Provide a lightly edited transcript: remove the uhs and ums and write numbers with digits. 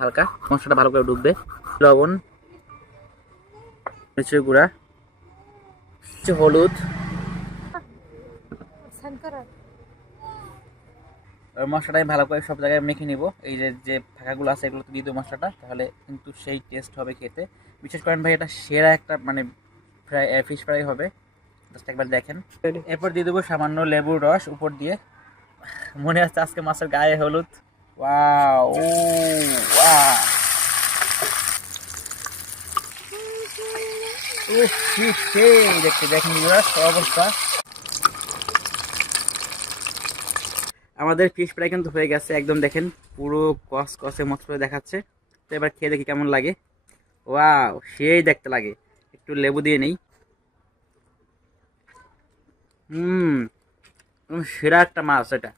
হালকা, মশলাটা ভালো করে ঢুকবে। লবণ, মরিচের গুঁড়া, একটু হলুদ। মশলাটা আমি ভালো করে সব জায়গায় মেখে নিব। এই যে যে ফাঁকাগুলো আছে এগুলো দিয়ে দেবো মশলাটা, তাহলে কিন্তু সেই টেস্ট হবে খেতে। বিশেষ করেন ভাই, এটা সেরা একটা মানে ফ্রাই, ফিশ ফ্রাই হবে। জাস্ট একবার দেখেন। এরপর দিয়ে দেবো সামান্য লেবুর রস উপর দিয়ে। মনে হচ্ছে আজকে মাছের গায়ে হলুদ। ওয়াও, ও ওয়াও, উফ কি সেই দেখতে, দেখেন অবস্থা। আমাদের ফিশ ফ্রাই কিন্তু হয়ে গেছে একদম, দেখেন পুরো কস কসে মতো দেখাচ্ছে। তো এবার খেয়ে দেখি কেমন লাগে। ওয়াও, সেই দেখতে লাগে। একটু লেবু দিয়ে নেই। হুম, সেরা একটা মাছ এটা।